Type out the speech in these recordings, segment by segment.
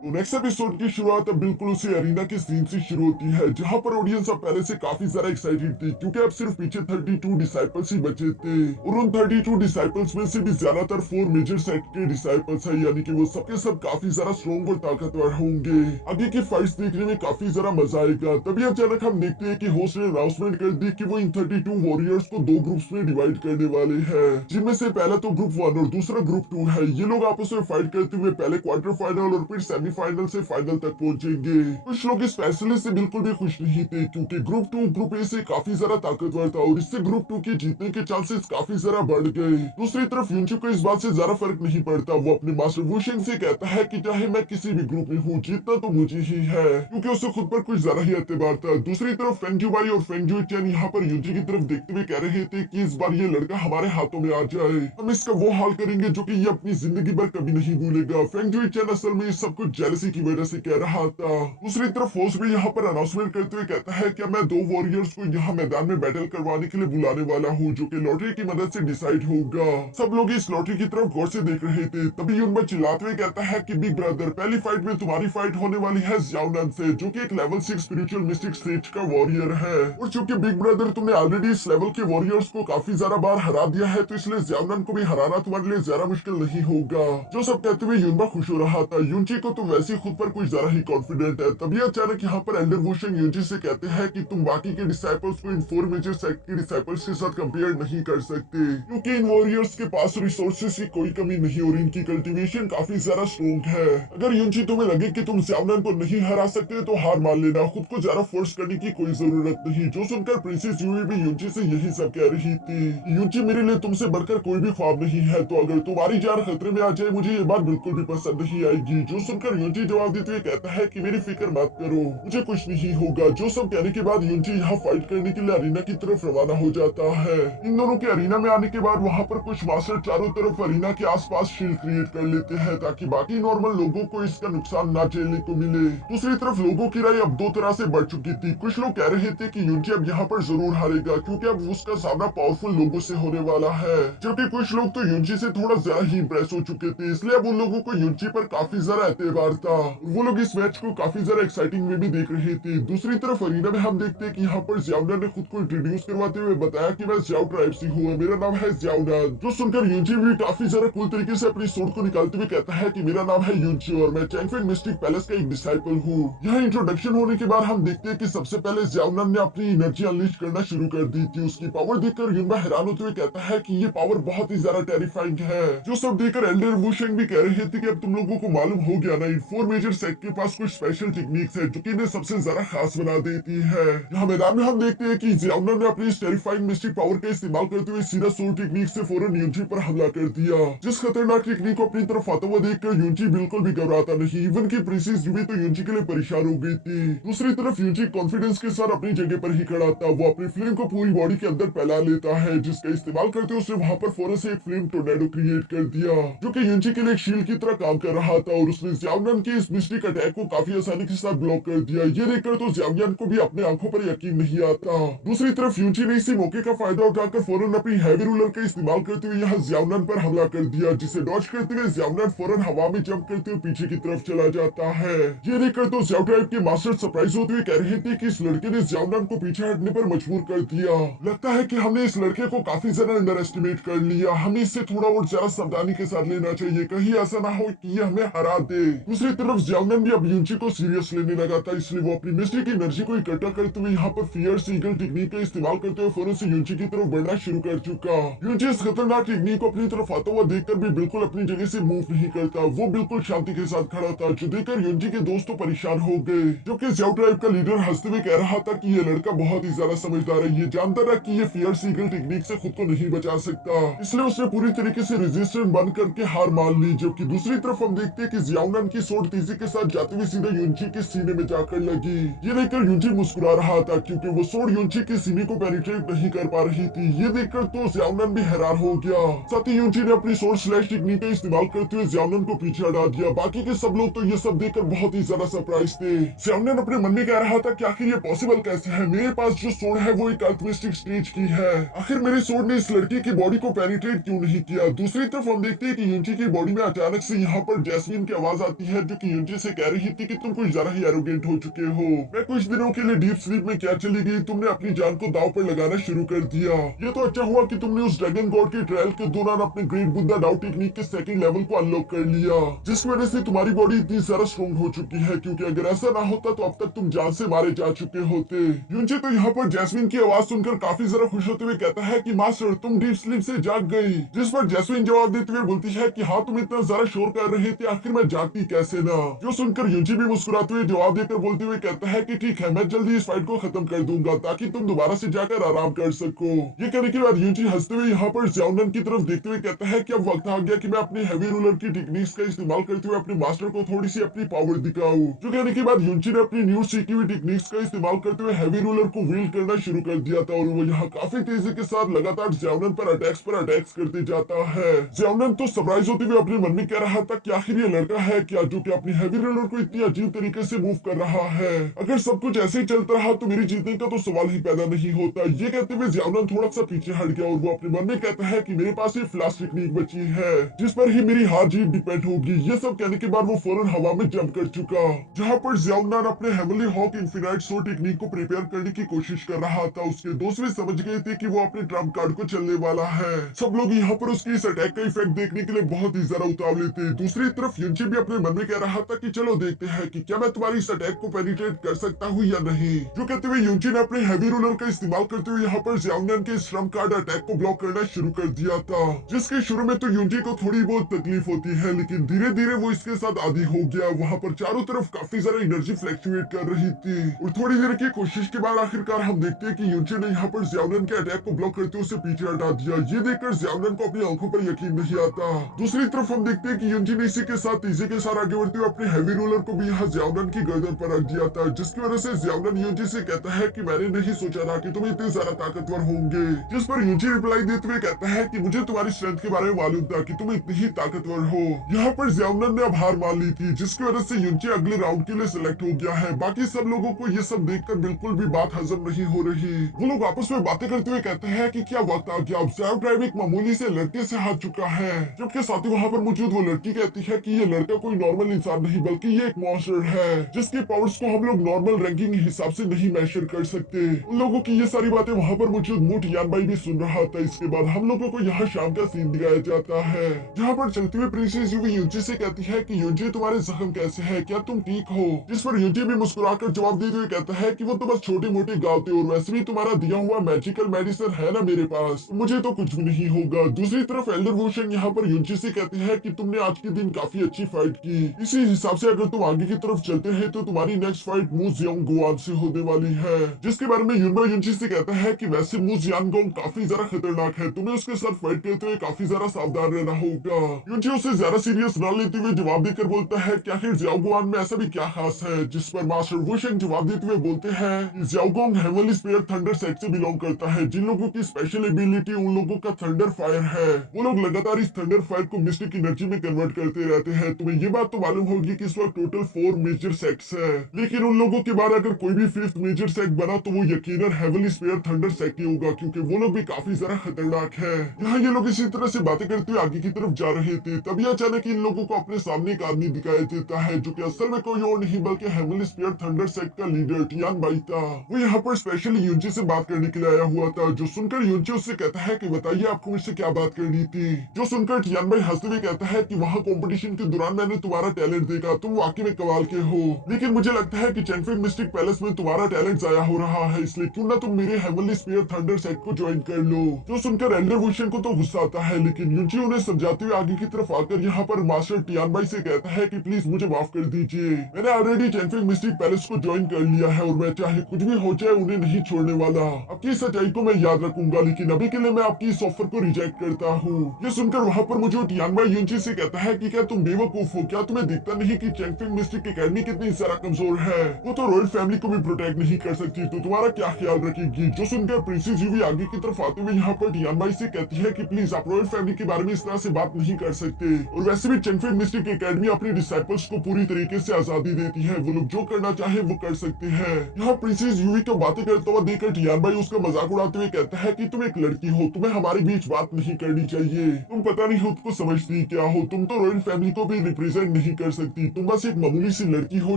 तो next episode की शुरुआत अब बिल्कुल उसी एरिना के सीन से शुरू होती है जहां पर ऑडियंस अब पहले से काफी ज्यादा एक्साइटेड थी क्योंकि अब सिर्फ पीछे 32 डिसाइपल्स ही बचे थे और उन 32 डिसाइपल्स में से भी ज्यादातर 4 मेजर सेट के डिसाइपल्स है, यानी कि वो सबके सब काफी ज्यादा स्ट्रॉन्ग और ताकतवर होंगे। आगे की फाइट्स देखने में काफी ज्यादा मजा आएगा। तभी अचानक हम देखते हैं कि होस्ट ने अनाउंसमेंट कर दी कि वो इन 32 वॉरियर्स को 2 ग्रुप्स में डिवाइड करने वाले हैं, जिनमें से पहला तो ग्रुप 1 और दूसरा ग्रुप 2 है। ये लोग आपस में फाइट करते हुए पहले क्वार्टर फाइनल और फिर सेमीफाइनल से फाइनल तक पहुंचेंगे। कुछ लोग इस फैसले से बिल्कुल भी खुश नहीं थे क्योंकि ग्रुप 2 ग्रुप ए से काफी ज्यादा ताकतवर था और इससे ग्रुप 2 के जीतने के चांसेस काफी ज्यादा बढ़ गए। दूसरी तरफ यूंची को इस बात से ज्यादा फर्क नहीं पड़ता। वो अपने मास्टर वुशेंग से कहता है कि चाहे मैं किसी भी ग्रुप में हूँ, जीतना तो मुझे ही है, क्योंकि उसे खुद पर कुछ ज्यादा ही एतबार था। दूसरी तरफ फेंगजुबाई और फेंगजुई चैन यहाँ पर यूंची की तरफ देखते हुए कह रहे थे कि इस बार ये लड़का हमारे हाथों में आ जाए, हम इसका वो हाल करेंगे जो कि ये अपनी जिंदगी भर कभी नहीं भूलेगा। फेंगजुई चैन असल में ये सब कुछ जेलसी की वजह से कह रहा था। दूसरी तरफ फोर्स भी यहाँ पर अनाउंसमेंट करते हुए कहता है कि मैं 2 वॉरियर्स को यहाँ मैदान में बैटल करवाने के लिए बुलाने वाला हूँ, जो कि लॉटरी की मदद से डिसाइड होगा। सब लोग इस लॉटरी की तरफ गौर से देख रहे थे। तभी यूनबा चिल्लाते हुए कहता है कि बिग ब्रदर, पहली फाइट में तुम्हारी फाइट होने वाली है ज़ियाओनान से, जो कि एक लेवल 6 स्पिरिचुअल मिस्टिक स्टेज का वॉरियर है। और चूंकि बिग ब्रदर तुमने ऑलरेडी इस लेवल के वॉरियर्स को काफी ज्यादा बार हरा दिया है, तो इसलिए ज़ियाओनान को भी हराना तुम्हारे लिए ज्यादा मुश्किल नहीं होगा। जो सब कहते हुए यूनबा खुश हो रहा था। यूंची को तो वैसे ही खुद पर कुछ ज्यादा ही कॉन्फिडेंट है। तभी अचानक यहाँ पर एल्डर वुशेंग यूंची से कहते हैं कि तुम बाकी के डिसाइपल्स को इन 4 मेजर सेक्ट के डिसाइपल्स के साथ कंपेयर नहीं कर सकते, क्योंकि इन वॉरियर्स के पास रिसोर्सेस की कोई कमी नहीं और इनकी कल्टीवेशन काफी ज्यादा स्ट्रॉन्ग है। अगर यूंची तुम्हें लगे कि तुम ज़ियाओनान को नहीं हरा सकते तो हार मान लेना, खुद को ज्यादा फोर्स करने की कोई जरूरत नहीं। जो सुनकर प्रिंसेस यूई भी यूंची से यही सब कह रही थी। यूंची, मेरे लिए तुमसे बढ़कर कोई भी ख्वाब नहीं है, तो अगर तुम्हारी जान खतरे में आ जाए मुझे ये बात बिल्कुल भी पसंद नहीं आएगी। जो सुनकर यूंची जवाब देते हुए कहता है कि मेरी फिक्र मत करो, मुझे कुछ नहीं होगा। जो सब कहने के बाद यूंची यहाँ फाइट करने के लिए अरीना की तरफ रवाना हो जाता है। इन दोनों के अरीना में आने के बाद वहाँ पर कुछ मास्टर चारों तरफ अरीना के आसपास शील्ड क्रिएट कर लेते हैं ताकि बाकी नॉर्मल लोगों को इसका नुकसान ना झेलने को मिले। दूसरी तरफ लोगों की राय अब 2 तरह से बढ़ चुकी थी। कुछ लोग कह रहे थे कि यूंची अब यहाँ पर जरूर हारेगा क्योंकि अब उसका सामना पावरफुल लोगों से होने वाला है, जबकि कुछ लोग तो यूंची से थोड़ा ज्यादा ही इंप्रेस हो चुके थे, इसलिए अब उन लोगों को यूंची पर काफी ज्यादा एतबार था। वो लोग इस मैच को काफी ज्यादा एक्साइटिंग में भी देख रहे थे। दूसरी तरफ अरीना में हम देखते हैं कि यहाँ पर ज़ियाओनान ने खुद को इंट्रोड्यूस करवाते हुए बताया कि मैं ज़ियाओ ट्राइब से हूँ, मेरा नाम है ज़ियाओनान। जो सुनकर यूंची भी काफी ज्यादा कूल तरीके से अपनी सोर्ड को निकालते हुए कहता है कि मेरा नाम है यूंची और मैं चैंगफेन मिस्टिक पैलेस का एक डिसाइपल हूँ। यहाँ इंट्रोडक्शन होने के बाद हम देखते हैं कि सबसे पहले ज़ियाओनान ने अपनी एनर्जी अनलीश करना शुरू कर दी थी। उसकी पावर देखकर यूनबा हैरान होते हुए कहता है कि ये पावर बहुत ही ज्यादा टेरिफाइंग है। जो सब देखकर एल्डर वुशेंग भी कह रहे थे कि अब तुम लोगों को मालूम हो गया ना, इन 4 मेजर सेक्ट के पास कुछ स्पेशल टेक्निक्स है जो कि इन्हें सबसे ज्यादा खास बना देती है। यहाँ मैदान में हम देखते हैं कि ज़ियाओनान ने अपनी इस टेरिफाइंग मिस्टिक पावर का इस्तेमाल करते हुए सीधा सोर्ड टेक्निक से फौरन यूंची पर हमला कर दिया। जिस खतरनाक टेक्निक को अपनी तरफ आता हुआ देखकर यूंची बिल्कुल भी घबराता नहीं। इवन की प्रिंसेस भी तो यूंची के लिए परेशान हो गई थी। दूसरी तरफ यूंची कॉन्फिडेंस के साथ अपनी जगह पर ही खड़ा था। वो अपनी फ्लेम को पूरी बॉडी के अंदर फैला लेता है, जिसका इस्तेमाल करते उसने वहां पर फौरन से एक फ्लेम टोर्नेडो क्रिएट कर दिया, जो कि यूंची के लिए एक शील्ड की तरह काम कर रहा था और उसने ज़ियाओनान के इस मिस्टिक अटैक को काफी आसानी के साथ ब्लॉक कर दिया। ये देखकर तो ज़ियाओनान को भी अपने आंखों पर यकीन नहीं आता। दूसरी तरफ यूंची ने इसी मौके का फायदा उठाकर फौरन अपनी हैवी रूलर का इस्तेमाल करते हुए यहाँ ज़ियाओनान पर हमला कर दिया, जिसे डॉज करते हुए ज़ियाओनान फौरन हवा में जंप करते हुए पीछे की तरफ चला जाता है। ये देखकर तो ज़ियाओ ट्राइब के मास्टर सरप्राइज होते हुए कह रहे थे कि इस लड़के ने ज़ियाओनान को पीछे हटने पर मजबूर कर दिया। लगता है कि हमने इस लड़के को काफी ज्यादा अंडर एस्टिमेट कर लिया, हमें इससे थोड़ा और ज्यादा सावधानी के साथ लेना चाहिए, कहीं ऐसा ना हो कि ये हमें हरा दे। दूसरी तरफ ज़ियाओनान भी अब यूंची को सीरियस लेने लगा था, इसलिए वो अपनी मिस्टिक एनर्जी को इकट्ठा करते हुए यहाँ पर फियर ईगल टेक्निक का इस्तेमाल करते हुए फौरन से यूंची की तरफ बढ़ना शुरू कर चुका। यूंची इस खतरनाक टेक्निक को अपनी तरफ आता हुआ देखकर भी बिल्कुल अपनी जगह से मूव नहीं करता। वो बिल्कुल शांति के साथ खड़ा था, जो देखकर यूंची के दोस्त तो परेशान हो गए। जबकि ज़ियाओ ट्राइब का लीडर हंसते हुए कह रहा था कि ये लड़का बहुत ही ज्यादा समझदार है, ये जानता था कि ये फियर ईगल टेक्निक से खुद को नहीं बचा सकता, इसलिए उसने पूरी तरीके से रेजिस्टेंस बंद करके हार मान ली। जबकि दूसरी तरफ हम देखते हैं कि ज़ियाओनान की सोर्ड तेजी के साथ जाते हुए सीधा यूंची के सीने में जाकर लगी। ये देखकर यूंची मुस्कुरा रहा था क्योंकि वो सोर्ड यूंची के सीने को पेनिट्रेट नहीं कर पा रही थी। ये देखकर तो ज़ियाओनान भी हैरान हो गया। साथ ही यूंची ने अपनी सोर्ड स्लैश टेक्निक का इस्तेमाल करते हुए ज़ियाओनान को पीछे हटा दिया। बाकी के सब लोग तो ये सब देखकर बहुत ही ज्यादा सरप्राइज थे। ज़ियाओनान अपने मन में कह रहा था कि आखिर ये पॉसिबल कैसे है, मेरे पास जो सोर्ड है वो एक अल्टिमिस्टिक स्टेज की है, आखिर मेरे सोर्ड ने इस लड़की की बॉडी को पेनिट्रेट क्यों नहीं किया। दूसरी तरफ हम देखते हैं कि यूंची की बॉडी में अचानक से यहाँ पर जैस्मीन की आवाज आती है जो कि युनचे से कह रही थी कि तुम कुछ ज्यादा ही एरोगेंट हो चुके हो। मैं कुछ दिनों के लिए डीप स्लीप में क्या चली गई, तुमने अपनी जान को दांव पर लगाना शुरू कर दिया। ये तो अच्छा हुआ कि तुमने उस ड्रैगन गॉड के ट्रायल के दौरान अपने ग्रेट बुद्धा डाउ टेक्निक के सेकंड लेवल को अनलॉक कर लिया, जिस वजह से तुम्हारी बॉडी इतनी ज्यादा स्ट्रॉन्ग हो चुकी है, क्योंकि अगर ऐसा ना होता तो अब तक तुम जान से मारे जा चुके होते। युनचे तो यहाँ पर जैस्मिन की आवाज सुनकर काफी ज्यादा खुश होते हुए कहता है कि मास्टर तुम डीप स्लीप से जाग गई, जिस पर जैस्मिन जवाब देते हुए बोलती है कि हाँ तुम इतना ज्यादा शोर कर रहे थे, आखिर मैं जागती कैसे ना। जो सुनकर युनचे भी मुस्कुराते हुए जवाब देकर बोलते हुए कहता है कि ठीक है, मैं जल्दी इस फाइट को खत्म कर दूंगा ताकि तुम दोबारा से जाकर आराम कर सको। ये कहने के बाद युनचे हंसते हुए यहाँ पर ज़्याओनन की तरफ देखते हुए कहता है कि अब वक्त आ गया कि मैं अपने हेवी रूलर की टेक्निक्स का इस्तेमाल करते हुए अपने मास्टर को थोड़ी सी अपनी पावर दिखाऊं। जो कहने के बाद युनचे ने अपनी न्यू सीखी हुई टेक्निक्स का इस्तेमाल करते हुए हेवी रूलर को व्हील्ड करना शुरू कर दिया था और वो यहाँ काफी तेजी के साथ लगातार ज़्याओनन पर अटैक्स करते जाता है। ज़्याओनन तो सरप्राइज होते हुए अपने मन में कह रहा था कि आखिर ये लड़का है क्या जो कि अपनी हेवी रूलर को इतनी अजीब तरीके से मूव कर रहा है। अगर सब कुछ ऐसे ही चलता रहा तो मेरी जीतने का तो सवाल ही पैदा नहीं होता। ये कहते हुए ज़्याओनन थोड़ा सा पीछे हट गया और वो अपने मन में कहता है कि मेरे पास ये फ्लैश टेक्निक बची है जिस पर ही मेरी हार जीत डिपेंड होगी। ये सब कहने के बाद वो फौरन हवा में जंप कर चुका, जहाँ पर ज़्याओनन अपने heavenly hawk infinite so technique को प्रिपेयर करने की कोशिश कर रहा था। उसके दोस्त भी समझ गए थे कि वो अपने ट्रम्प कार्ड को चलने वाला है। सब लोग यहाँ पर उसकी इस अटैक का इफेक्ट देखने के लिए बहुत ही ज्यादा उतावले थे। दूसरी तरफ युनचे भी अपने मन में कह रहा था कि चलो देखते हैं कि क्या मैं तुम्हारी इस अटैक को पेनिट्रेट कर सकता हूँ या नहीं। जो कहते हुए युनचे ने अपने हेवी रूलर का इस्तेमाल करते हुए यहाँ पर ज़्याओनन के ट्रम्प कार्ड अटैक को ब्लॉक करना शुरू कर दिया था, जिसके शुरू में तो युनचे को थोड़ी बहुत तकलीफ होती है, लेकिन धीरे धीरे वो इसके साथ आदी हो गया। वहाँ पर चारों तरफ काफी ज्यादा एनर्जी फ्लैक्चुएट कर रही थी और थोड़ी देर की कोशिश के बाद आखिरकार हम देखते हैं कि युनचे ने यहाँ पर ज़्याओनन के अटैक को ब्लॉक करते उसे पीछे हटा दिया। ये देखकर ज़्याओनन को अपनी आंखों पर यकीन नहीं आता। दूसरी तरफ हम देखते हैं कि युनचे ने इसी के साथ तेजी के साथ आगे बढ़ते हुए अपने हेवी रोलर को भी यहाँ ज़्याओनन की गर्दन पर रख दिया था, जिसकी वजह से ज़्याओनन युनचे से कहता है कि मैंने नहीं सोचा था कि तुम इतने ज्यादा ताकतवर होंगे। जिस पर युनचे रिप्लाई देते हुए कहता है कि मुझे तुम्हारी स्ट्रेंथ के बारे में मालूम था कि तुम इतनी ही ताकतवर हो। यहाँ पर ज़्याओनन ने अब हार मान ली थी, जिसकी वजह से युनचे अगले राउंड के लिए सिलेक्ट हो गया है। बाकी सब लोगों को ये सब देखकर बिल्कुल भी बात हजम नहीं हो रही। वो लोग आपस में बातें करते हुए कहते हैं कि क्या वक्त आ गया, अब ज़ैव ड्राइव एक मामूली से लड़के से हार चुका है, जबकि साथ ही वहाँ पर मौजूद वो लड़की कहती है कि ये लड़का कोई नॉर्मल इंसान नहीं बल्कि ये एक मॉन्स्टर है जिसके पावर्स को हम लोग नॉर्मल रैंकिंग हिसाब से नहीं मेजर कर सकते। उन लोगों की ये सारी बातें वहाँ पर मौजूद मूट यानबाई भी सुन रहा था। इसके बाद हम लोगों को यहाँ शाम का सीन दिखाया जाता है, जहाँ पर चलते हुए प्रिंसेस यूवी युनचे से कहती है कि युनचे तुम्हारे जख्म कैसे है, क्या तुम ठीक हो। जिस पर युनचे भी मुस्कुराकर जवाब देते हुए कहता है कि वो तो बस छोटे मोटे गाँव थे और वैसे भी तुम्हारा दिया हुआ मैजिकल मेडिसिन है ना मेरे पास, मुझे तो कुछ भी नहीं होगा। दूसरी तरफ एल्डर वोशन यहाँ पर युनचे से कहते हैं कि तुमने आज के दिन काफी अच्छी फाइट की, इसी हिसाब से अगर तुम आगे की तरफ चलते हैं तो तुम्हारी नेक्स्ट फाइट मू जियांगगोआन से होने वाली है। जिसके बारे में युनबा युनचे से कहता है कि वैसे मू जियांगगोंग काफी ज्यादा खतरनाक है, तुम्हें उसके साथ फाइट करते हुए काफी ज्यादा सावधान रहना होगा। युनचे उसे ज्यादा सीरियस न लेते हुए जवाब देकर बोलता है कि आखिर जियांगगोआन में ऐसा भी क्या खास है। जिस पर मास्टर वुशेंग जवाब देते हुए बोलते हैं कि जियांगगोंग हेवनली स्पीयर थंडर सेट से बिलोंग करता है, जिन लोगों की स्पेशल एबिलिटी उन लोगों का थंडर फायर है। वो लोग लगातार इस थंडर फायर को मिस्टिक एनर्जी में कन्वर्ट करते रहते हैं। तुम्हें ये बात तो मालूम होगी कि इस वक्त टोटल 4 मेजर सेक्ट्स है, लेकिन उन लोगों के बाद अगर कोई भी 5th मेजर सेक्ट बना तो वो यकीनन हेवनली स्पीयर थंडर सेक्ट ही होगा, क्योंकि वो लोग भी काफी ज्यादा खतरनाक है। यहाँ ये लोग इसी तरह से बातें करते हुए आगे की तरफ जा रहे थे, तभी अचानक इन लोगों को अपने सामने एक आदमी दिखाई देता है जो कि असल में कोई और नहीं बल्कि हेवनली स्पीयर थंडर सेक्ट का लीडर टियान बाई था। वो यहाँ पर स्पेशली युनचे से बात करने के लिए आया हुआ था। जो सुनकर युनचे उससे कहता है कि बताइए आपको मुझसे क्या बात करनी थी। जो सुनकर टियान बाई हंसते हुए कहता है कि वहाँ कंपटीशन के दौरान मैंने तुम्हारा टैलेंट देखा, तुम वाकई में कमाल के हो, लेकिन मुझे लगता है कि चैंगफिंग मिस्टिक पैलेस में तुम्हारा टैलेंट जाया हो रहा है, इसलिए क्यों ना तुम मेरे हेवनली स्पीयर थंडर सेट को ज्वाइन कर लो। जो सुनकर एल्डर वुशन को तो गुस्सा आता है, लेकिन युनचे उन्हें समझाते हुए आगे की तरफ आकर यहाँ पर मास्टर टियान बाई से कहता है कि प्लीज मुझे माफ कर दीजिए, मैंने ऑलरेडी चैंगफिंग मिस्टिक पैलेस को ज्वाइन कर लिया है और मैं चाहे कुछ भी हो जाए उन्हें नहीं छोड़ने वाला। आपकी सच्चाई को मैं याद रखूंगा, लेकिन अभी के लिए मैं आपकी इस ऑफर को रिजेक्ट करता हूँ। ये सुनकर वहाँ पर मुझे टियान बाई युनचे से कहता है कि क्या तुम बेवकूफ हो, क्या तुम्हें दिखता नहीं कि चैंगफिंग मिस्टिक एकेडमी कितनी ज्यादा कमजोर है, वो तो रॉयल फैमिली को भी प्रोटेक्ट नहीं कर सकती, तो तुम्हारा क्या ख्याल रखेगी। जो सुनकर प्रिंसेस यूवी आगे की तरफ आते हुए यहाँ पर टियान बाई से कहती है कि प्लीज आप रॉयल फैमिली के बारे में इस तरह से बात नहीं कर सकते, और वैसे भी चैंगफिंग मिस्टिक एकेडमी अपने डिसाइपल्स को पूरी तरीके से आजादी देती है, वो लोग जो करना चाहे वो कर सकते हैं। यहाँ प्रिंसेस यूवी को बातें करता हुआ देखकर टियान बाई उसका मजाक उड़ाते हुए कहता है कि तुम एक लड़की हो, तुम्हें हमारे बीच बात नहीं करनी चाहिए, तुम पता नहीं खुद को समझती क्या हो, तुम तो रॉयल फैमिली को भी रिप्रेजेंट नहीं कर सकती। तुम बस एक मामूली सी लड़की हो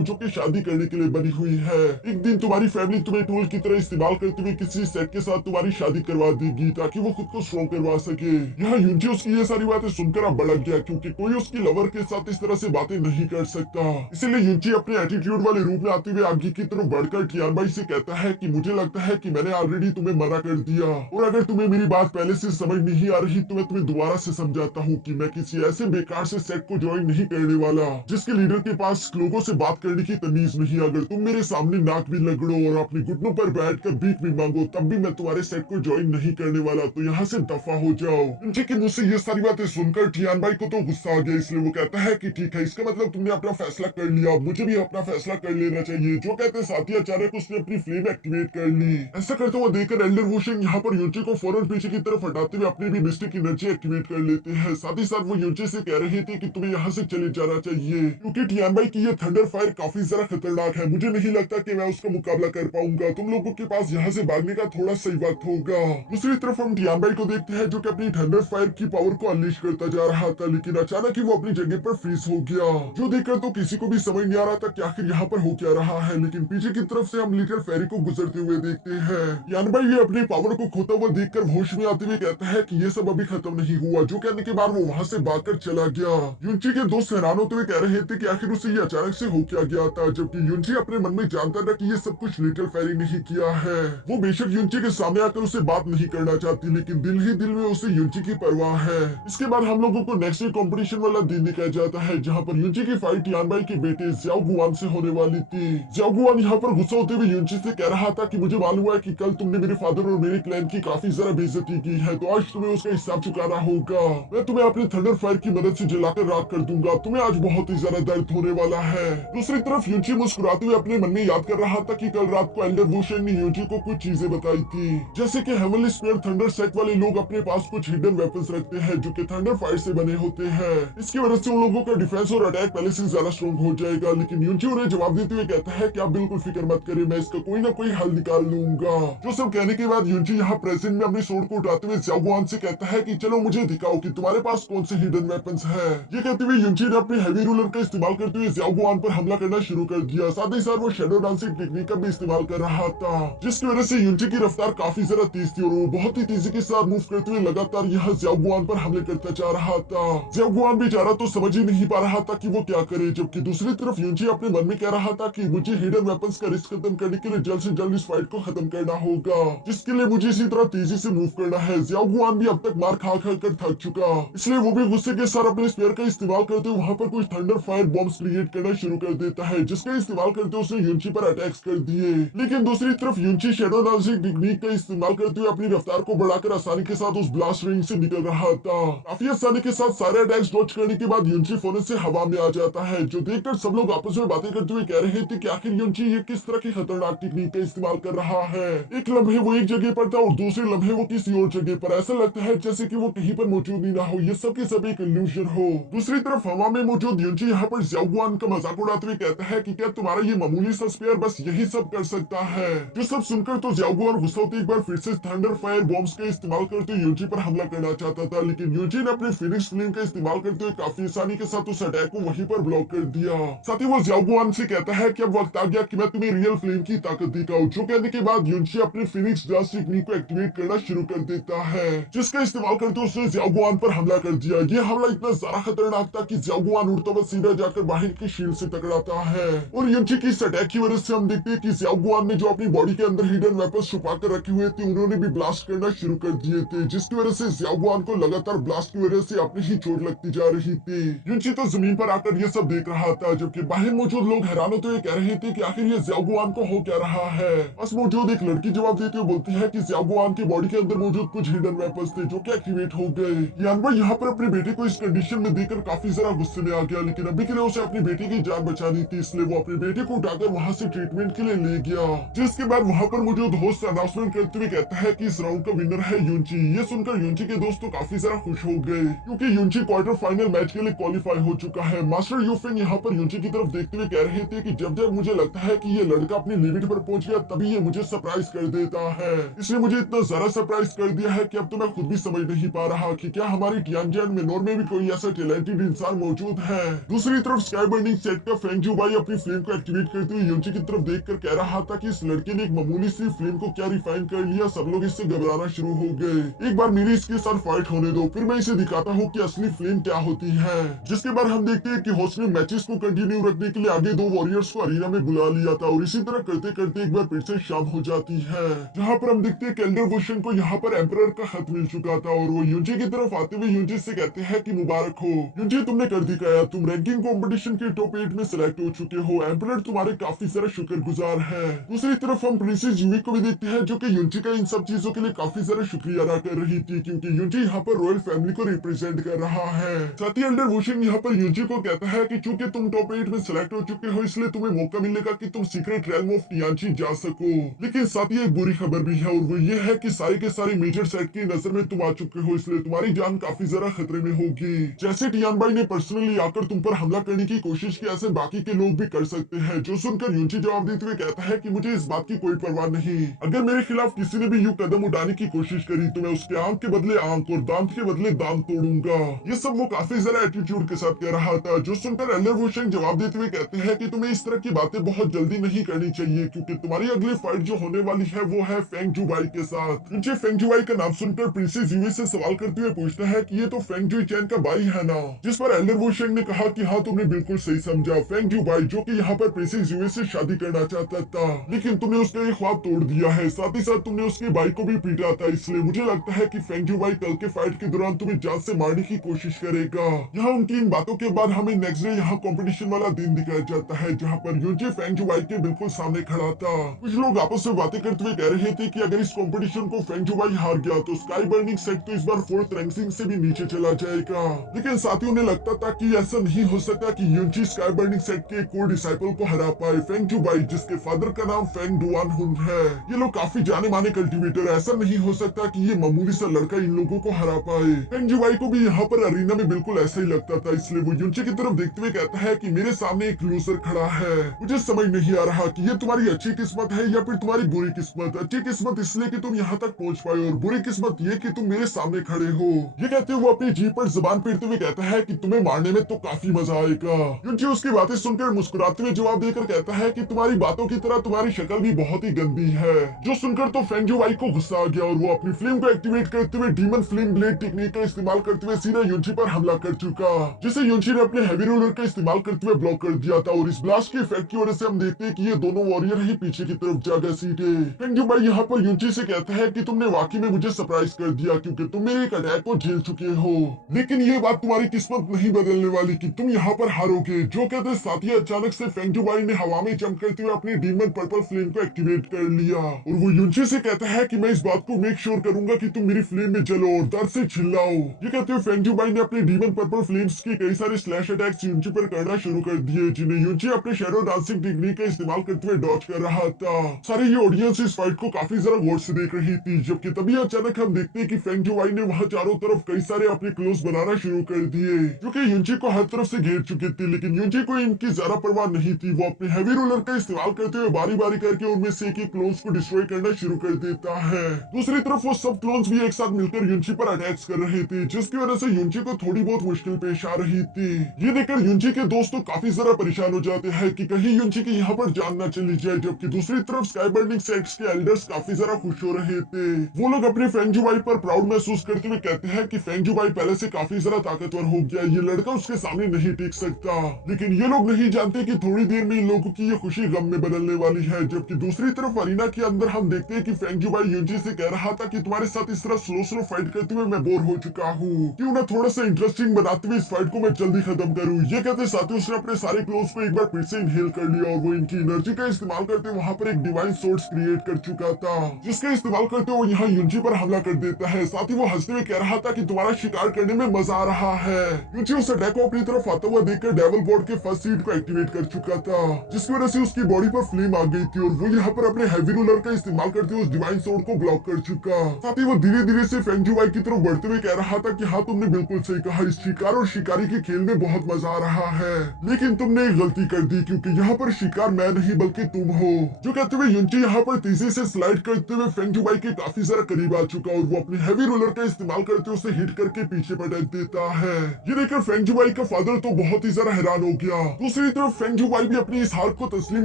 जो कि शादी करने के लिए बनी हुई है। एक दिन तुम्हारी फैमिली तुम्हें टूल की तरह इस्तेमाल करते हुए किसी सेट के साथ तुम्हारी शादी करवा देगी ताकि वो खुद को स्ट्रॉन्ग करवा सके। यहाँ यूनची उसकी ये सारी बातें सुनकर अब भड़क गया, क्योंकि कोई उसकी लवर के साथ इस तरह से बातें नहीं कर सकता। इसीलिए यूनची अपने एटीट्यूड वाले रूप में आते हुए आगे की तरफ बढ़कर टियानबाई से कहता है कि मुझे लगता है कि मैंने ऑलरेडी तुम्हें मना कर दिया, और अगर तुम्हें मेरी बात पहले से समझ नहीं आ रही तो मैं तुम्हें दोबारा से समझाता हूँ कि मैं किसी ऐसे बेकार से सेट को ज्वाइन नहीं करने वाला जिसके लीडर के पास लोगों से बात करने की तमीज नहीं। अगर तुम मेरे सामने नाक भी लगड़ो और अपने घुटनों पर बैठकर भीख भी मांगो तब भी मैं तुम्हारे सेट को ज्वाइन नहीं करने वाला, तो यहाँ से दफा हो जाओ। यूनची के मुंह से ये सारी बातें सुनकर टियानबाई को तो गुस्सा आ गया, इसलिए वो कहता है कि ठीक है, इसका मतलब तुमने अपना फैसला कर लिया, मुझे भी अपना फैसला कर लेना चाहिए। जो कहते साथ ही अचानक उसने अपनी फ्लेम एक्टिवेट कर ली। ऐसा करते हुए देखकर एल्डर वुशेंग यहाँ पर यूनची को फौरन पीछे की तरफ हटाते हुए अपनी भी मिस्टिक एनर्जी एक्टिवेट कर लेते हैं। साथ ही साथ वो यूनची से कह रहे थे कि तुम्हें यहाँ से चले जाना चाहिए, क्योंकि टियानबाई की ये थंडर फायर काफी ज्यादा खतरनाक है। मुझे नहीं लगता कि मैं उसका मुकाबला कर पाऊंगा। तुम लोगों के पास यहाँ से भागने का थोड़ा सही वक्त होगा। दूसरी तरफ हम टियानबाई को देखते हैं जो कि अपनी थंडर फायर की पावर को अनलीश करता जा रहा था, लेकिन अचानक ही वो अपनी जगह पर फ्रीज हो गया, जो देखकर तो किसी को भी समझ नहीं आ रहा था कि आखिर यहाँ पर हो क्या रहा है। लेकिन पीछे की तरफ से हम लिटिल फेरी को गुजरते हुए देखते हैं। टियानबाई ये अपनी पावर को खोता हुआ देखकर होश में आते हुए कहता है कि ये सब अभी खत्म नहीं हुआ। जो कहने के बाद वो वहाँ से भागकर चला गया। यूनची के दोस्त हैरान होते हुए कह रहे थे कि आखिर उसे ये अचानक से हो क्या गया था, जबकि यूनची अपने मन में जानता था कि ये सब कुछ लिटिल फेरी नहीं किया है। वो बेशक यूनची के सामने आकर उसे बात नहीं करना चाहती, लेकिन दिल ही दिल में उसे यूनची की परवाह है। इसके बाद हम लोगों को नेक्स्ट कंपटीशन वाला दिन दिखाया जाता है, जहाँ पर यूनची की फाइट टियानबाई के बेटे ज़ियाओ गुआन से होने वाली थी। ज़ियाओ गुआन यहाँ पर गुस्सा होते हुए यूनची से कह रहा था कि मुझे मालूम है कि कल तुमने मेरे फादर और मेरे क्लैन की काफी ज्यादा बेइज्जती की है, तो आज तुम्हें उसका हिसाब चुकाना होगा। मैं तुम्हें अपने थंडर फायर की मदद से जलाकर राख कर दूंगा। तुम्हें आज बहुत ही ज्यादा दर्द होने वाला है। दूसरी तरफ यूनची मुस्कुराते हुए अपने मन में याद कर रहा था कि कल रात को एल्डर वुशेंग ने यूनची को कुछ चीजें बताई थी, जैसे कि हेवनली स्फीयर थंडर सेट वाले लोग अपने पास कुछ हिडन वेपन्स रखते हैं जो कि थंडर फायर से बने होते हैं। इसकी वजह से उन लोगों का डिफेंस और अटैक पहले से ज्यादा स्ट्रॉन्ग हो जाएगा। लेकिन यूनची उन्हें जवाब देते हुए कहता है कि आप बिल्कुल फिक्र मत करें, मैं इसका कोई ना कोई हल निकाल लूंगा। जो सब कहने के बाद यूनची यहाँ प्रेजेंट में अपनी सोर्ड को उठाते हुए ज़ियाओ गुआन से कहता है कि चलो मुझे दिखाओ कि तुम्हारे पास कौन से हिडन वेपन्स है। ये कहते हुए यूनची ने अपनी हैवी रूलर का इस्तेमाल करते हुए ज़ियाओ गुआन पर हमला करना शुरू कर दिया। साथ ही साथ वो शैडो डांसिंग टेक्निक का भी इस्तेमाल कर रहा था, जिसकी वजह से यूनची की रफ्तार काफी ज्यादा तेज थी और वो बहुत ही तेजी के साथ मूव करते हुए लगातार यहाँ ज़ियाओ गुआन पर हमले करता जा रहा था। ज़ियाओ गुआन बेचारा तो समझ ही नहीं पा रहा था कि वो क्या करे, जबकि दूसरी तरफ यूनची अपने मन में कह रहा था कि मुझे हिडन वेपन्स का रिस्क खत्म करने के लिए जल्द से जल्द इस फाइट को खत्म करना होगा, जिसके लिए मुझे इसी तरह तेजी से मूव करना है। ज़ियाओ गुआन भी अब तक मार खा कर थक चुका, इसलिए वो भी गुस्से के साथ अपने स्पेयर का इस्तेमाल करते हुए वहाँ पर कुछ थंडर फायर बॉम्ब्स क्रिएट करना शुरू कर देता है, जिसका इस्तेमाल करते उसने यूनची पर अटैक्स कर दिए। लेकिन दूसरी तरफ यूनची शैडो डांसिंग टेक्निक का इस्तेमाल करते हुए अपनी रफ्तार को बढ़ाकर आसानी के साथ उस ब्लास्ट रिंग से निकल रहा था। काफी आसानी के साथ सारे अटैक्स डॉज करने के बाद यूनची फौरन से हवा में आ जाता है, जो देखकर सब लोग आपस में बातें करते हुए कह रहे थे कि आखिर यूनची ये किस तरह की खतरनाक टेक्निक का इस्तेमाल कर रहा है। एक लम्हे वो एक जगह पर था और दूसरे लम्हे वो किसी और जगह पर, ऐसा लगता है जैसे कि वो कहीं पर मौजूद ही ना हो, ये सब के सब एक इल्यूजन हो। दूसरी तरफ हवा में मौजूद यूनची यहाँ पर ज़ियाओ गुआन का मजाक उड़ाते हुए कहता है कि क्या तुम्हारा ये मामूली सा स्पेयर बस यही सब कर सकता है। जो सब सुनकर तो ज़ियाओ गुआन गुस्सा होते एक बार फिर से थंडर फायर बॉम्ब्स का इस्तेमाल करते हुए यूनची पर हमला करना चाहता था, लेकिन यूनची ने अपने फिनिक्स फ्लेम का इस्तेमाल करते हुए काफी आसानी के साथ उस अटैक को वहीं पर ब्लॉक कर दिया। साथ ही वो ज़ियाओ गुआन से कहता है कि अब वक्त आ गया कि मैं तुम्हें रियल फ्लेम की ताकत दिखाऊं। जो कहने के बाद यूनची अपने फिनिक्स ब्लास्ट टेक्निक को एक्टिवेट करना शुरू कर देता है, जिसका इस्तेमाल करते उसने ज़ियाओ गुआन पर हमला कर दिया। ये हमला इतना ज्यादा खतरनाक था कि ज़ियाओ गुआन उड़ता हुआ सीधा जाकर बाहर की शील्ड से टकराता है, और यूनची की इस अटैक की वजह से हम देखते हैं कि ज़ियाओ गुआन ने जो अपनी बॉडी के अंदर हिडन वेपन्स छुपा कर रखे हुए थे उन्होंने भी ब्लास्ट करना शुरू कर दिए थे, जिसकी वजह से ज़ियाओ गुआन को लगातार ब्लास्ट की वजह से अपनी ही चोट लगती जा रही थी। यूनची तो जमीन पर आकर ये सब देख रहा था, जबकि बाहर मौजूद लोग हैरान होते हुए कह रहे थे कि आखिर ये ज़ियाओ गुआन को हो क्या रहा है। बस मौजूद एक लड़की जवाब देते हुए बोलती है कि ज़ियाओ गुआन की बॉडी के अंदर मौजूद कुछ हिडन वेपन्स थे जो कि एक्टिवेट हो गए। यानवर यहाँ पर अपने बेटे को इस कंडीशन में देखकर काफी ज्यादा गुस्से में आ गया, लेकिन अभी के लिए उसे अपनी बेटी की जान बचानी थी, इसलिए वो अपने बेटे को उठाकर वहाँ से ट्रीटमेंट के लिए ले गया। जिसके बाद वहाँ पर मौजूद होस्ट अनाउंसमेंट करते हुए कहता है कि इस राउंड का विनर है यूनची। ये सुनकर यूनची के दोस्त तो काफी ज्यादा खुश हो गए, क्योंकि यूनची क्वार्टर फाइनल मैच के लिए क्वालिफाई हो चुका है। मास्टर यूफेंग यहाँ पर यूनची की तरफ देखते हुए कह रहे थे कि जब जब मुझे लगता है कि ये लड़का अपनी लिमिट पर पहुंच गया तभी ये मुझे सरप्राइज कर देता है। इसने मुझे इतना ज्यादा सरप्राइज कर दिया है कि अब तो मैं खुद भी समझ नहीं पा रहा कि क्या हमारी टियानजिन में नॉर्थ में भी कोई ऐसा टैलेंटेड इंसान मौजूद है है। दूसरी तरफ स्काई बर्निंग सेट का फेंग जुबाई अपनी फ्लेम को एक्टिवेट करते हुए युंची की तरफ देखकर कह रहा था कि इस लड़के ने एक मामूली सी फ्लेम को क्या रिफाइन कर लिया। सब लोग इससे घबराना शुरू हो गए। एक बार मेरी इसके साथ फाइट होने दो, फिर मैं इसे दिखाता हूँ कि असली फ्लेम क्या होती है। जिसके बाद हम देखते हैं कि होस्ट ने मैचेस को कंटिन्यू रखने के लिए आगे 2 वॉरियर्स को अरीना में बुला लिया था और इसी तरह करते करते एक बार फिर से शाम हो जाती है, जहाँ पर हम देखते हैं कि एल्डर वोशन को यहाँ पर एम्परर का खत मिल चुका था और वो युंची की तरफ आते हुए युंची से कहते हैं कि मुबारक हो युंची, तुमने कर दिखाया, तुम रैंकिंग कंपटीशन के टॉप 8 में सिलेक्ट हो चुके हो। एम्परर तुम्हारे काफी सारा शुक्रगुजार है। दूसरी तरफ हम प्रिंसेस यूवी को भी देखते हैं जो कि युंची का इन सब चीजों के लिए काफी सारा शुक्रिया अदा कर रही थी, क्योंकि युंची यहाँ पर रॉयल फैमिली को रिप्रेजेंट कर रहा है। साथ ही एल्डर वोशन यहाँ पर युंची को कहता है कि चूंकि तुम टॉप 8 में सिलेक्ट हो चुके हो, इसलिए तुम्हें मौका मिलेगा कि तुम सीक्रेट रेल्म ऑफ टियांची जा सको। लेकिन साथ ही एक बुरी खबर भी है और वो ये है कि सारे के सारे मेजर सेट की नजर में तुम आ चुके हो, इसलिए तुम्हारी जान काफी जरा खतरे में होगी। जैसे टियान भाई ने पर्सनली आकर तुम पर हमला करने की कोशिश की, ऐसे बाकी के लोग भी कर सकते हैं। जो सुनकर युंची जवाब देते हुए कहता है कि मुझे इस बात की कोई परवाह नहीं। अगर मेरे खिलाफ किसी ने भी यूं कदम उठाने की कोशिश करी तो मैं उसके आंख के बदले आंख और दांत के बदले दांत तोड़ूंगा। ये सब वो काफी जरा एटीट्यूड के साथ कह रहा था। जो सुनकर एल्डर वोशन जवाब देते हुए कहते हैं कि तुम्हें इस तरह की बातें बहुत जल्दी नहीं करनी चाहिए, क्योंकि तुम्हारी अगली फाइट जो होने वाली है वो है फेंग जुबाई के साथ। युंची फेंग जुबाई का नाम सुनकर प्रिंसेस यूवी से सवाल करते हुए पूछता है कि ये तो फेंग जुई चैन का भाई है ना। जिस पर एल्डर वोशन ने कहा कि हाँ, तुमने बिल्कुल सही समझा। फेंग जुबाई जो कि यहाँ पर प्रिंसेस यूवी से शादी करना चाहता था, लेकिन तुमने उसका ये ख्वाब तोड़ दिया है। साथ ही साथ तुमने उसके भाई को भी पीटा था, इसलिए मुझे लगता है कि फेंग जुबाई कल के फाइट के दौरान तुम्हें जान से मारने की कोशिश करेगा। यहाँ उनकी इन बातों के बाद हमें नेक्स्ट डे यहाँ कंपटीशन वाला दिन दिखाया जाता है, जहाँ पर युंची फेंग जुबाई के बिल्कुल सामने खड़ा था। कुछ लोग आपस में बातें करते हुए कह रहे थे कि अगर इस कंपटीशन को फेंग जुबाई हार गया तो स्काई बर्निंग सेट तो इस बार 4th रैंकिंग से भी नीचे चला जाएगा। लेकिन साथ ही उन्हें लगता था कि ऐसा नहीं हो सकता कि युंची स्काई बर्निंग सेट के कोर डिसाइपल को हरा पाए, फेंग जुबाई जिसके फादर का नाम फेंग डुआन हुन है। ये लोग काफी जाने माने कल्टिवेटर, ऐसा नहीं हो सकता कि ये मामूली सा लड़का इन लोगों को हरा पाए। फेंग जुबाई को भी यहाँ पर अरीना में बिल्कुल ऐसा ही लगता था, इसलिए वो युंची की तरफ देखते हुए कहता है कि मेरे सामने एक लूजर खड़ा है। मुझे समझ नहीं आ रहा कि ये तुम्हारी अच्छी किस्मत है या फिर तुम्हारी बुरी किस्मत। अच्छी किस्मत इसलिए कि तुम यहाँ तक पहुँच पाए और बुरी किस्मत ये कि तुम मेरे सामने खड़े हो। ये कहते हुए वो अपनी जीभ पर जुबान फेरते हुए कहता है कि तुम्हें मारने में तो काफी मजा आएगा। युंची उसकी बातें सुनकर मुस्कुराते हुए जवाब देकर कहता है कि तुम्हारी बातों की तरह तुम्हारी शक्ल भी बहुत ही गंदी है। जो सुनकर तो फेंग जुबाई को गुस्सा आ गया और वो अपनी फ्लेम को एक्टिवेट करते हुए डीमन फ्लेम ब्लेड टेक्निक का इस्तेमाल करते हुए सीधा युंची पर हमला कर चुका, जिसे युंची ने अपने हैवी रोलर का इस्तेमाल करते हुए ब्लॉक कर दिया था। और इस ब्लास्ट के इफेक्ट की वजह से हम देखते हैं कि ये दोनों वॉरियर ही पीछे की तरफ जा गए सीधे। फेंग जुबाई यहाँ पर युंची से कहता है कि तुमने वाकई में मुझे सरप्राइज कर दिया, क्योंकि तुम मेरे एक अटैक को झेल चुके हो, लेकिन ये बात तुम्हारी किस्मत नहीं बदलने वाली कि तुम यहाँ पर हारोगे। जो कहते साथ ही अचानक से फेंग जुबाई ने हवा में जंप करते हुए अपनी डीमन पर्पल फ्लेम को एक्टिवेट कर लिया और वो युंची से कहता है कि मैं इस बात को मेक श्योर करूंगा कि तुम मेरी फ्लेम में जलो और दर्द से चिल्लाओ। ये कहते हुए फेंग जुबाई ने अपने डीमन पर्पल फ्लेम्स के कई सारे स्लैश अटैक्स युंची पर करना शुरू कर दिए, जिन्हें युंची अपने शैडो डांसिंग टेक्निक का इस्तेमाल करते हुए डॉज कर रहा था। सारे ये ऑडियंस इस फाइट को काफी जरा गौर से देख रही थी, जबकि तभी अचानक हम देखते हैं कि फेंग जुबाई ने वहाँ चारों तरफ कई सारे अपने क्लोज बनाना शुरू कर दिए, जो कि युंची को हर तरफ से घेर चुके थे। लेकिन युंची को इनकी ज्यादा परवाह नहीं थी। वो अपने हैवी रोलर का इस्तेमाल करते हुए बारी बारी करके उनमें से एक क्लोन्स को डिस्ट्रॉय करना शुरू कर देता है। दूसरी तरफ वो सब क्लोन्स भी एक साथ मिलकर युंची पर अटैक्स कर रहे थे, जिसकी वजह से युंची को थोड़ी बहुत मुश्किल पेश आ रही थी। ये देखकर युंची के दोस्त तो काफी जरा परेशान हो जाते हैं कि कहीं युंची की यहाँ पर जान न चली जाए, जबकि दूसरी तरफ स्काई बर्निंग सेट्स के एल्डर्स काफी जरा खुश हो रहे थे। वो लोग अपने फेंग जुबाई पर प्राउड महसूस करते हुए कहते हैं कि फेंग जुबाई पहले से काफी जरा ताकतवर हो गया, ये लड़का उसके सामने नहीं टिक सकता। लेकिन ये लोग नहीं जानते कि थोड़ी देर में इन लोगों की ये खुशी गम में बदलने वाली है। जबकि दूसरी तरफ अरीना के अंदर हम देखते हैं कि फेंग जुबाई युंची से कह रहा था कि तुम्हारे साथ इस तरह स्लो फाइट करते हुए मैं बोर हो चुका हूँ, क्यों ना थोड़ा सा इंटरेस्टिंग बनाते हुए इस फाइट को मैं जल्दी खत्म करूँ। ये कहते साथ ही उसने अपने सारे क्लोज को एक बार फिर से इनहेल कर लिया और वो इनकी एनर्जी का इस्तेमाल करते वहाँ पर एक डिवाइन सोर्स क्रिएट कर चुका था, जिसका इस्तेमाल करते वो यहाँ युंची पर हमला कर देता है। साथ ही वो हंसते हुए कह रहा था कि तुम्हारा शिकार करने में मजा आ रहा है। युंची उस अटैक को अपनी तरफ आता हुआ देखकर डेविल बोर्ड के फर्स्ट सीट को एक्टिवेट कर चुका था, जिसकी वजह से उसकी बॉडी पर फ्लेम आ गई थी और वो यहाँ पर अपने हैवी रोलर का इस्तेमाल करते हुए उस डिवाइन सोर्ड को ब्लॉक कर चुका। साथ ही वो धीरे धीरे से फेंग जुबाई की तरफ बढ़ते हुए कह रहा था कि हाँ, तुमने बिल्कुल सही कहा, इस शिकार और शिकारी के खेल में बहुत मजा आ रहा है, लेकिन तुमने एक गलती कर दी, क्योंकि यहाँ पर शिकार मैं नहीं बल्कि तुम हो। जो कहते हुए युंची यहाँ पर तेजी से स्लाइड करते हुए फेंग जुबाई के काफी जरा करीब आ चुका और वो अपने हैवी रोलर का इस्तेमाल करते उसे हिट करके पीछे पटक देता है। ये देखकर फेंग जुबाई का फादर तो बहुत ही ज्यादा हैरान हो गया। दूसरी तरफ फेंग जुबाई भी अपनी इस हार को तस्लीम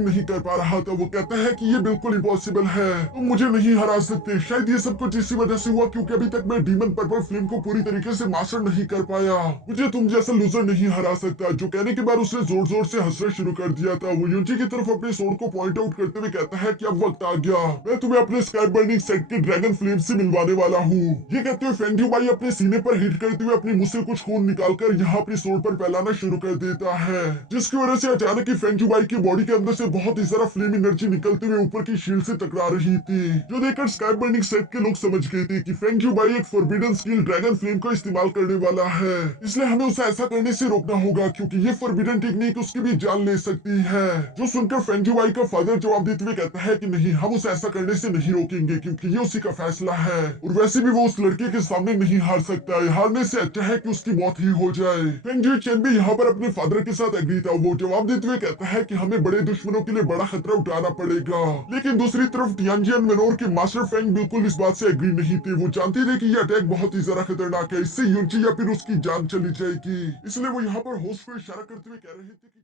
नहीं कर पा रहा था। वो कहता है कि ये बिल्कुल इम्पॉसिबल है, तुम मुझे नहीं हरा सकते। शायद ये सब कुछ इसी वजह से हुआ क्योंकि अभी तक मैं डीमन पर्पल फ्लेम को पूरी तरीके से मास्टर नहीं कर पाया। मुझे तुम जैसा लूजर नहीं हरा सकता। जो कहने के बाद उसने जोर जोर से हंसना शुरू कर दिया था। वो यूनची की तरफ अपने सोड को पॉइंट आउट करते हुए कहता है कि अब वक्त आ गया, मैं तुम्हें अपने स्काई बर्निंग सेट के ड्रैगन फ्लेम से मिलवाने वाला हूँ। ये कहते हुए फेंग जुबाई अपने सीने पर हिट करते हुए अपनी मुंह से कुछ खून निकालकर यहाँ अपनी सोड पर फैलाना शुरू कर देता है, जिसकी वजह से अचानक ही फेंग जुबाई की बॉडी के अंदर से बहुत ही सारा फ्लेम एनर्जी निकलते हुए ऊपर की शील्ड से टकरा रही थी। जो देखकर स्काई बर्निंग सेट के लोग समझ गए थे कि फेंग जुबाई एक फॉरबिडन स्किल ड्रैगन फ्लेम का इस्तेमाल करने वाला है, इसलिए हमें उसे ऐसा करने से रोकना होगा क्योंकि ये फॉरबिडन टेक्निक उसकी भी जान ले सकती है। जो सुनकर फेंग जुबाई का फादर जवाब देते हुए कहता है कि नहीं, हम उसे ऐसा करने से नहीं रोकेंगे क्योंकि ये उसी का फैसला है और वैसे भी वो उस लड़के के सामने नहीं हार सकता है। हारने से अच्छा है कि उसकी मौत ही हो जाए। फेंग जी चेन भी यहाँ पर अपने फादर के साथ एग्री था। वो जवाब देते हुए कहता है कि हमें बड़े दुश्मनों के लिए बड़ा खतरा उठाना पड़ेगा। लेकिन दूसरी तरफ टियानजिन मेनोर के मास्टर फेंग बिल्कुल इस बात से एग्री नहीं थे। वो जानते थे कि ये अटैक बहुत ही ज्यादा खतरनाक है, इससे यूनची या फिर उसकी जान चली जाएगी। इसलिए वो यहाँ पर होस्ट को इशारा करते हुए कह रहे थे कि